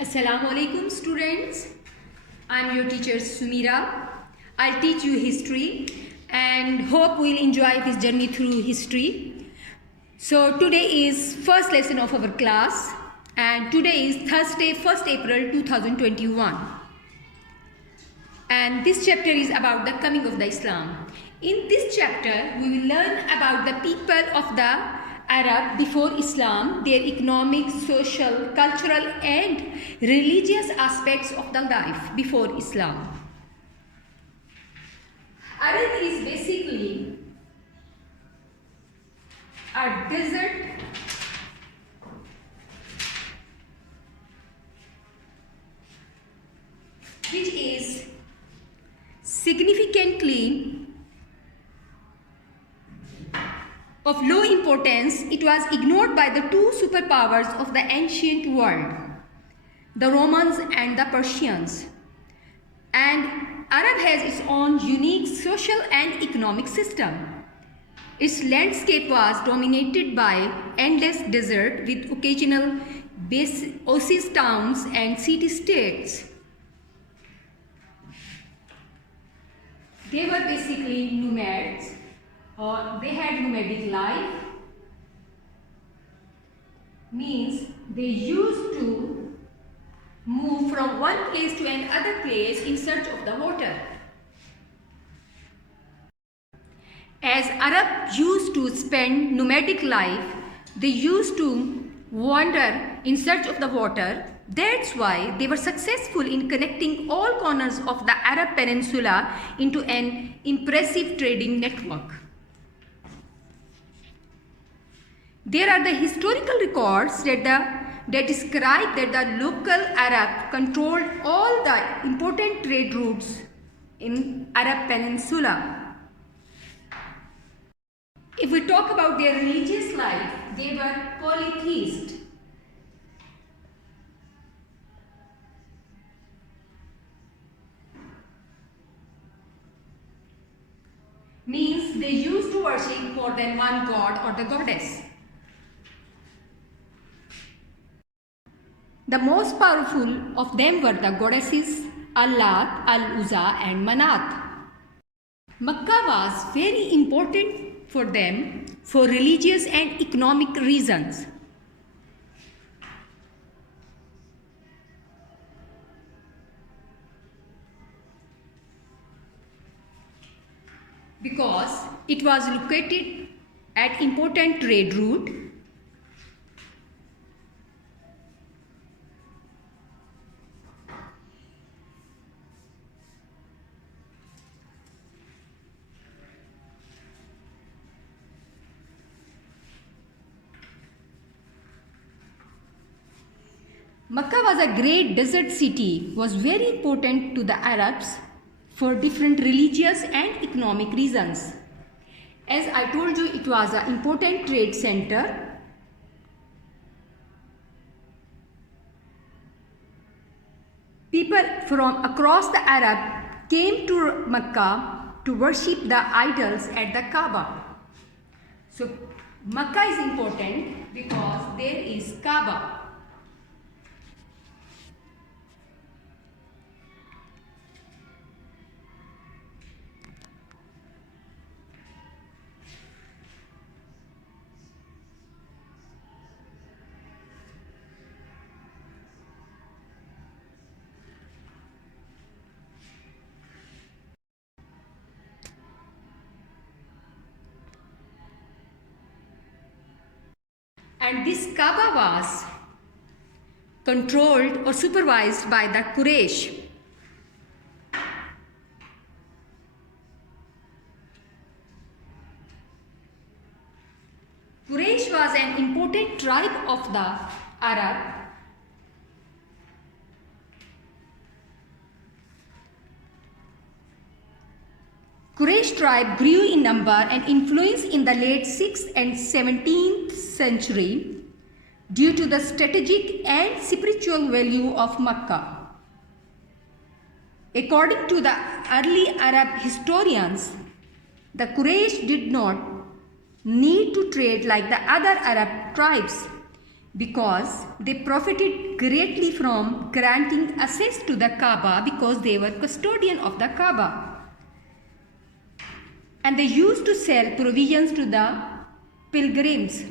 Assalamu alaikum students. I'm your teacher Sumira. I'll teach you history and hope we'll enjoy this journey through history. So today is first lesson of our class and today is Thursday 1st April 2021. And this chapter is about the coming of the Islam. In this chapter we will learn about the people of the Arab before Islam, their economic, social, cultural and religious aspects of the life before Islam. Arab is basically a desert which is significantly of low importance. It was ignored by the two superpowers of the ancient world, the Romans and the Persians. And Arab has its own unique social and economic system. Its landscape was dominated by endless desert with occasional oasis towns and city-states. They were basically nomads. They had nomadic life, means they used to move from one place to another place in search of the water. As Arab used to spend nomadic life, they used to wander in search of the water. That's why they were successful in connecting all corners of the Arab Peninsula into an impressive trading network. There are the historical records that describe that the local Arab controlled all the important trade routes in Arab Peninsula. If we talk about their religious life, they were polytheist. Means they used to worship more than one god or the goddess. The most powerful of them were the goddesses Al-Lat, Al-Uzza and Manat. Makkah was very important for them for religious and economic reasons. Because it was located at important trade route. Makkah was a great desert city, was very important to the Arabs for different religious and economic reasons. As I told you, it was an important trade center. People from across the Arab came to Makkah to worship the idols at the Kaaba. So Makkah is important because there is Kaaba. And this Kaaba was controlled or supervised by the Quraysh. Quraysh was an important tribe of the Arab. Quraysh tribe grew in number and influence in the late 6th and 17th century due to the strategic and spiritual value of Makkah. According to the early Arab historians, the Quraysh did not need to trade like the other Arab tribes because they profited greatly from granting access to the Kaaba because they were custodian of the Kaaba. And they used to sell provisions to the pilgrims.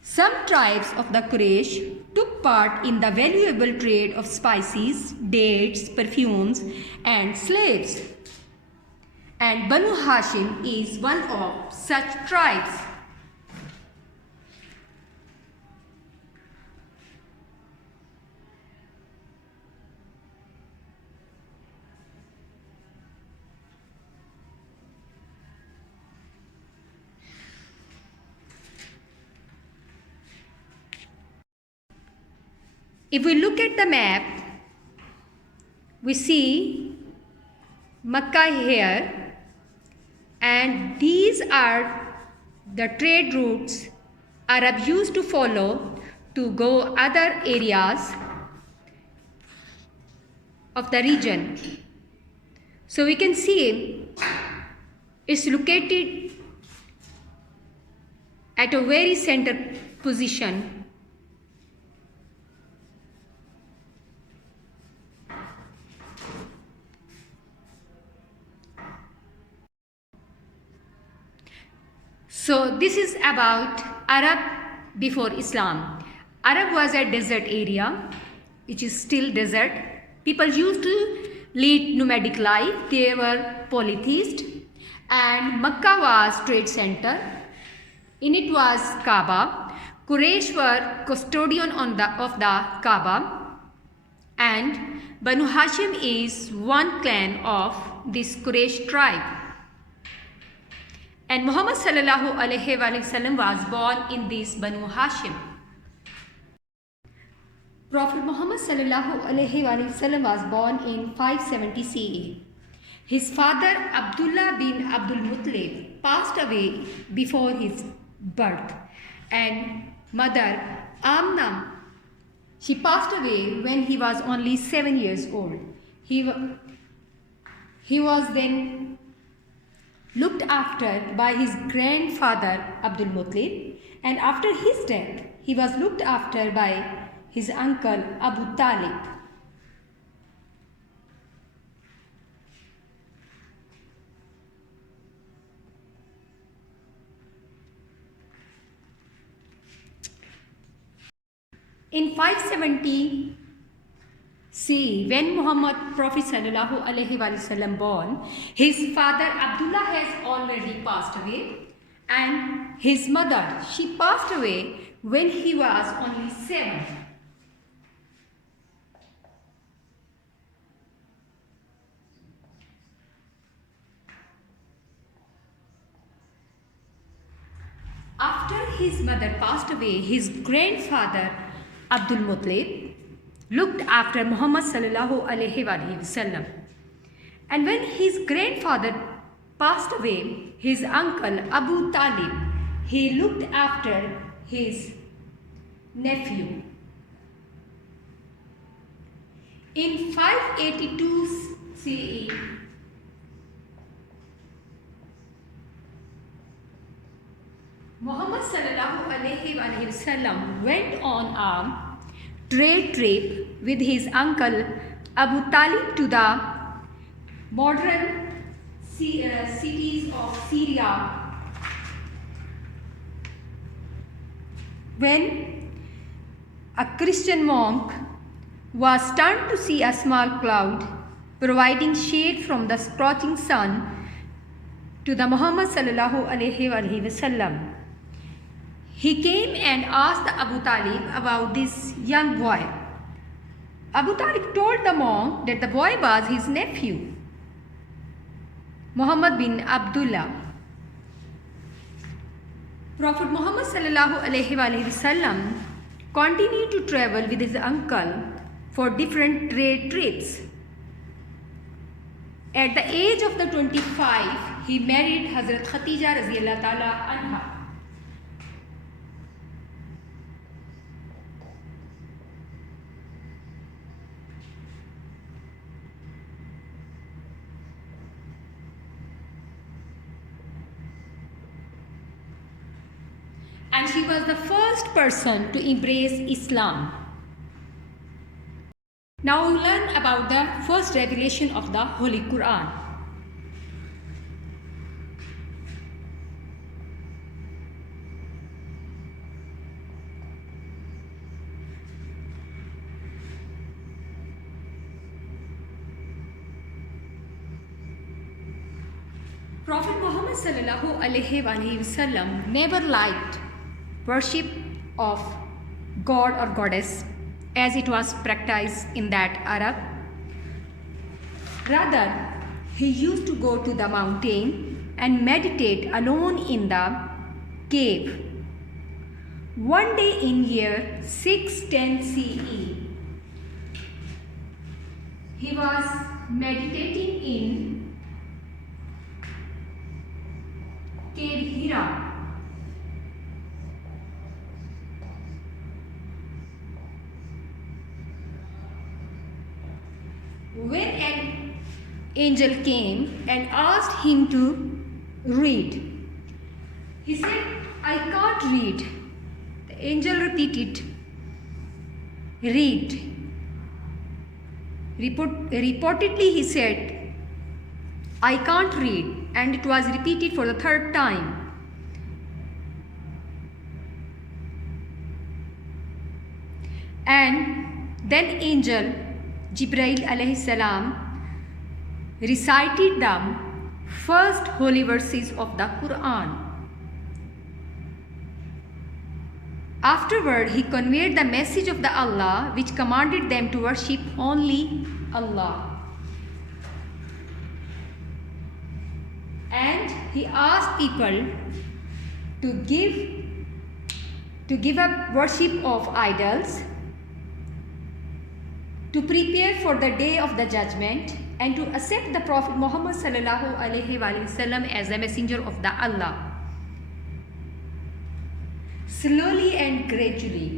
Some tribes of the Quraysh took part in the valuable trade of spices, dates, perfumes, and slaves. And Banu Hashim is one of such tribes. If we look at the map, we see Makkah here, and these are the trade routes Arab used to follow to go other areas of the region. So we can see it's located at a very center position. So this is about Arab before Islam. Arab was a desert area, which is still desert. People used to lead nomadic life. They were polytheist, and Makkah was trade center. In it was Kaaba. Quraysh were custodian of the Kaaba, and Banu Hashim is one clan of this Quraysh tribe. And Muhammad sallallahu alaihi wasallam was born in this Banu Hashim. Prophet Muhammad sallallahu alaihi wasallam was born in 570 CE. His father Abdullah bin Abdul Muttalib passed away before his birth, and mother Amna, she passed away when he was only 7 years old. He was then looked after by his grandfather Abdul Muttalib, and after his death he was looked after by his uncle Abu Talib. In 570 CE, when Muhammad Prophet sallallahu alaihi wasallam born, his father Abdullah has already passed away, and his mother, she passed away when he was only 7. After his mother passed away, his grandfather Abdul Muttalib looked after Muhammad sallallahu alaihi wasallam. And when his grandfather passed away, his uncle Abu Talib, he looked after his nephew. In 582 CE, Muhammad sallallahu alaihi wasallam went on a trade trip with his uncle Abu Talib to the modern cities of Syria. When a Christian monk was stunned to see a small cloud providing shade from the scorching sun to the Muhammad sallallahu alaihi wasallam, he came and asked Abu Talib about this young boy. Abu Talib told the monk that the boy was his nephew, Muhammad bin Abdullah. Prophet Muhammad sallallahu alaihi wasallam continued to travel with his uncle for different trade trips. At the age of the 25, he married Hazrat Khatija radhiyallahu ta'ala anha. and she was the first person to embrace Islam. Now we learn about the first revelation of the Holy Quran. Prophet Muhammad sallallahu alaihi wasallam never liked worship of god or goddess as it was practiced in that Arab. Rather, he used to go to the mountain and meditate alone in the cave. One day in year 610 CE, he was meditating in Cave Hira. When an angel came and asked him to read, he said, "I can't read." The angel repeated, "Read." Reportedly, he said, "I can't read," and it was repeated for the third time. And then angel Jibreel alayhi salam recited the first holy verses of the Quran. Afterward, he conveyed the message of the Allah, which commanded them to worship only Allah. And he asked people to give up worship of idols, to prepare for the day of the judgment, and to accept the Prophet Muhammad sallallahu alaihi wasallam as the messenger of the Allah. Slowly and gradually,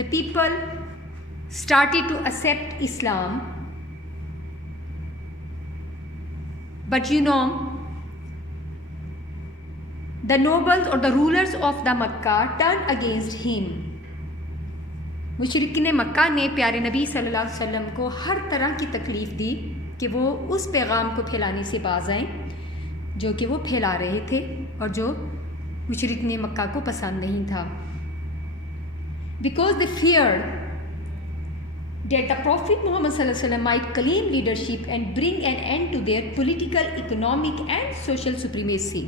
the people started to accept Islam. But you know, the nobles or the rulers of the Makkah turned against him. मुशरिकीन मक्का ने प्यारे नबी सल्लल्लाहु अलैहि वसल्लम को हर तरह की तकलीफ़ दी कि वो उस पैगाम को फैलाने से बाज आएँ जो कि वो फैला रहे थे और जो मुशरिकीन मक्का को पसंद नहीं था. Because they feared that the Prophet Muhammad sallallahu alaihi wasallam might claim leadership and bring an end to their political, economic and social supremacy.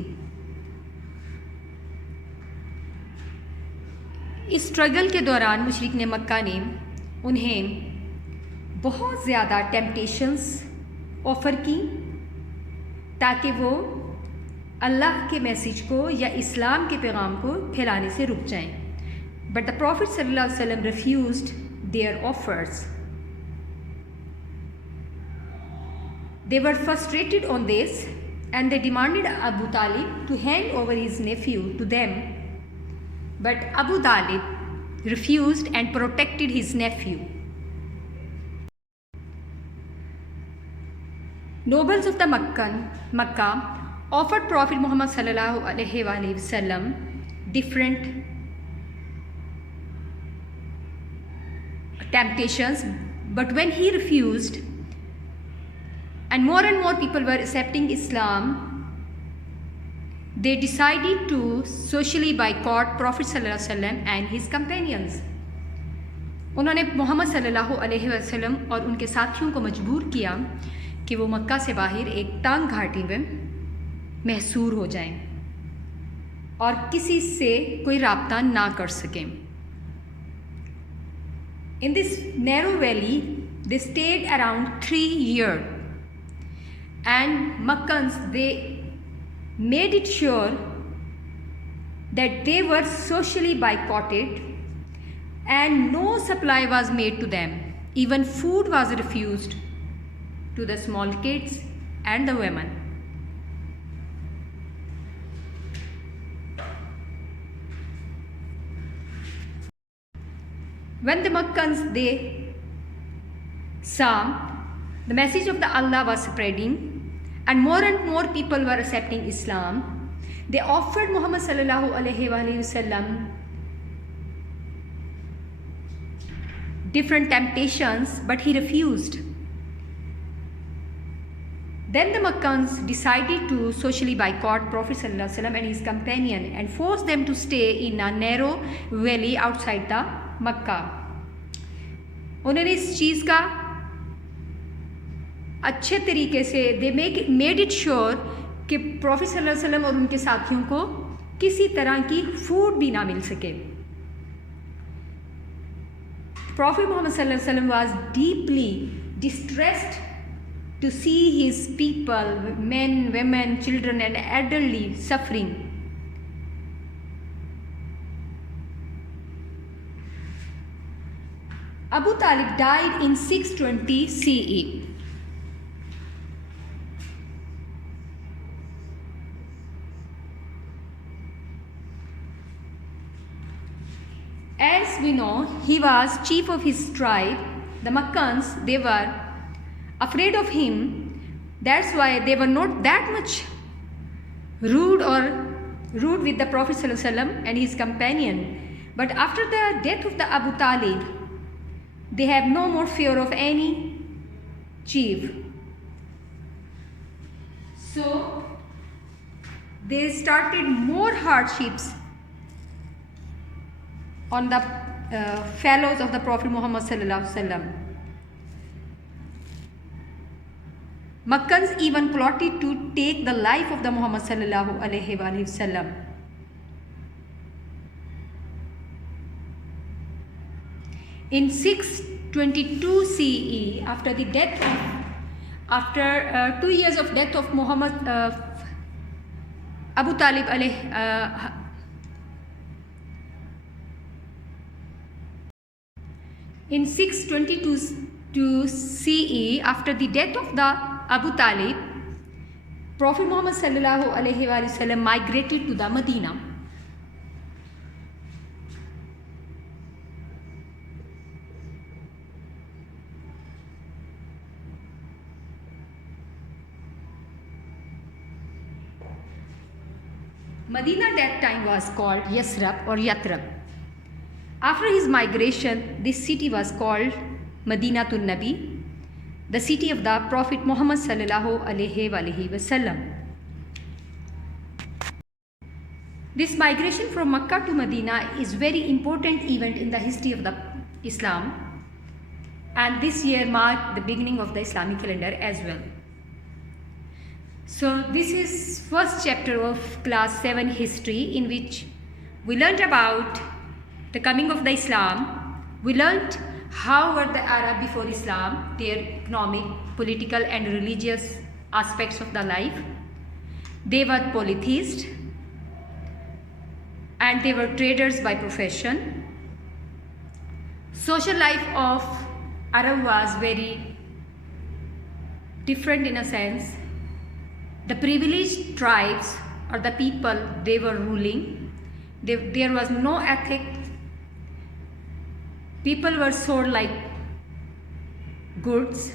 इस स्ट्रगल के दौरान मुशरिकीन मक्का ने उन्हें बहुत ज़्यादा टेम्पटेशंस ऑफ़र की ताकि वो अल्लाह के मैसेज को या इस्लाम के पैगाम को फैलाने से रुक जाएं. बट द प्रॉफिट सल्लल्लाहु अलैहि वसल्लम refused their offers. They were frustrated on this and they demanded Abu Talib to hand over his nephew to them. But Abu Talib refused and protected his nephew. Nobles of the Makkah offered Prophet Muhammad sallallahu alaihi wasallam different temptations, but when he refused and more people were accepting Islam, they decided to socially boycott Prophet sallallahu alaihi wasallam and his companions. उन्होंने मोहम्मद सल्लल्लाहु अलैहि वसल्लम और उनके साथियों को मजबूर किया कि वो मक्का से बाहर एक तंग घाटी में महसूर हो जाएं और किसी से कोई राब्ता ना कर सकें. In this narrow valley, they stayed around 3 years, and Makkans, they made it sure that they were socially boycotted and no supply was made to them. Even food was refused to the small kids and the women. When the Makkans, they saw the message of the Allah was spreading and more people were accepting Islam, They offered Muhammad sallallahu alaihi wasallam different temptations, but he refused. Then the Makkans decided to socially boycott Prophet sallallahu alaihi wasallam and his companion and force them to stay in a narrow valley outside the Makkah. उन्होंने इस चीज़ का अच्छे तरीके से they made it sure कि profit सल्लल्लाहु अलैहि वसल्लम और उनके साथियों को किसी तरह की फूड भी ना मिल सके. Prophet Muhammad sallallahu alaihi wasallam was deeply distressed to see his people, men, women, children and elderly suffering. Abu Talib died in 620 CE. As we know, he was chief of his tribe. The Makkans, they were afraid of him. That's why they were not that much rude with the Prophet ﷺ and his companion. But after the death of the Abu Talib, they have no more fear of any chief. So they started more hardships on the fellows of the Prophet Muhammad sallallahu alaihi wasallam. Makkans even plotted to take the life of the Muhammad sallallahu alaihi wasallam. In 622 CE, after 2 years of death of Muhammad Abu Talib in 622 CE, after the death of the Abu Talib, Prophet Muhammad sallallahu alaihi wasallam migrated to the Medina. Medina at that time was called Yasrib or Yathrib. After his migration, this city was called Madinatul Nabi, the city of the Prophet Muhammad sallallahu alaihi wasallam. This migration from Makkah to Medina is very important event in the history of the Islam, and this year marked the beginning of the Islamic calendar as well. So this is first chapter of class 7 history, in which we learned about the coming of the Islam. We learned how were the Arab before Islam, their economic, political and religious aspects of the life. They were polytheists and they were traders by profession. Social life of Arab was very different in a sense. The privileged tribes or the people they were ruling, there was no ethic. People were sold like goods.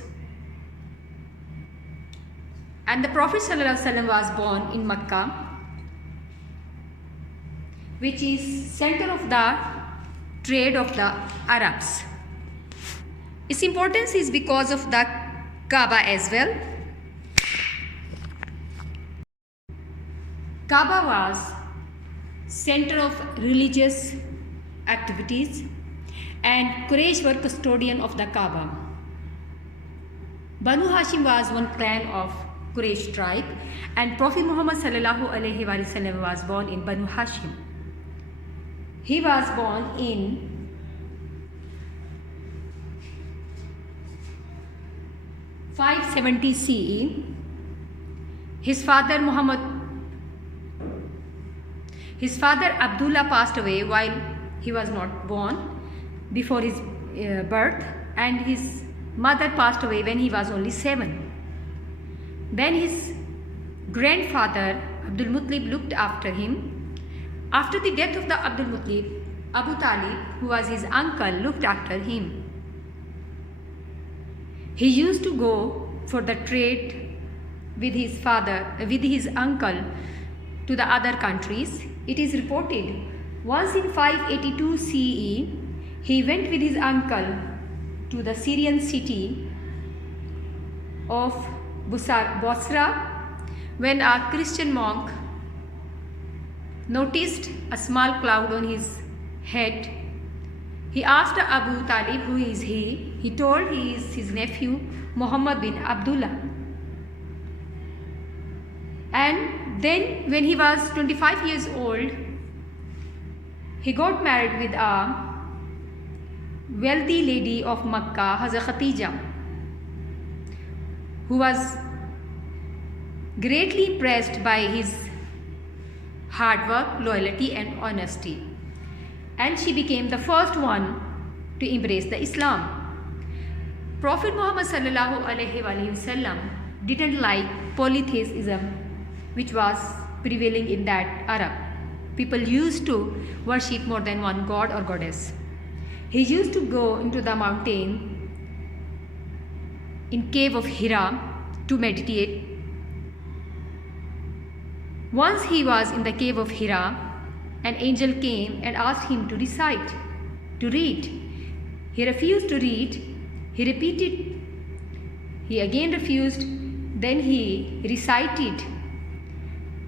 And the Prophet ﷺ was born in Makkah, which is center of the trade of the Arabs. Its importance is because of the Kaaba as well. Kaaba was center of religious activities, and Quraysh were custodian of the Kaaba. Banu Hashim was one clan of Quraysh tribe, and Prophet Muhammad sallallahu alaihi wasallam was born in Banu Hashim. He was born in 570 CE. His father Abdullah passed away while he was not born, before his birth, and his mother passed away when he was only 7. Then his grandfather Abdul Muttalib looked after him. After the death of the Abdul Muttalib, Abu Talib, who was his uncle, looked after him. He used to go for the trade with his uncle to the other countries. It is reported once in 582 CE, he went with his uncle to the Syrian city of Bosra when a Christian monk noticed a small cloud on his head. He asked Abu Talib, who is he? He told he is his nephew Muhammad bin Abdullah. And then when he was 25 years old, he got married with a wealthy lady of Makkah, Hazrat Khatija, who was greatly impressed by his hard work, loyalty and honesty. And she became the first one to embrace the Islam. Prophet Muhammad sallallahu alaihi wasallam didn't like polytheism, which was prevailing in that Arab. People used to worship more than one god or goddess. He used to go into the mountain in cave of Hira to meditate. Once he was in the cave of Hira, an angel came and asked him to recite, to read. He refused to read. He repeated. He again refused. Then he recited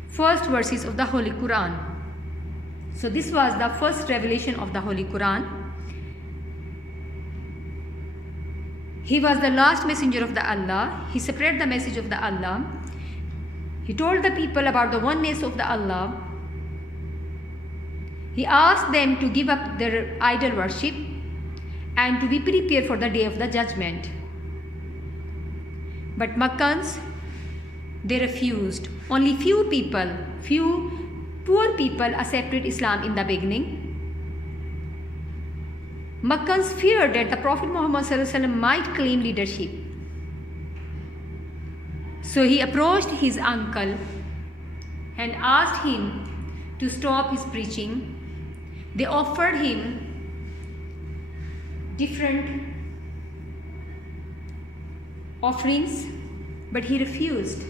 first verses of the Holy Quran. So this was the first revelation of the Holy Quran. He was the last messenger of the Allah. He spread the message of the Allah. He told the people about the oneness of the Allah. He asked them to give up their idol worship and to be prepared for the day of the judgment. But Makkans, they refused. Only few poor people accepted Islam in the beginning. Makkans feared that the Prophet Muhammad ﷺ might claim leadership. So he approached his uncle and asked him to stop his preaching. They offered him different offerings, but he refused.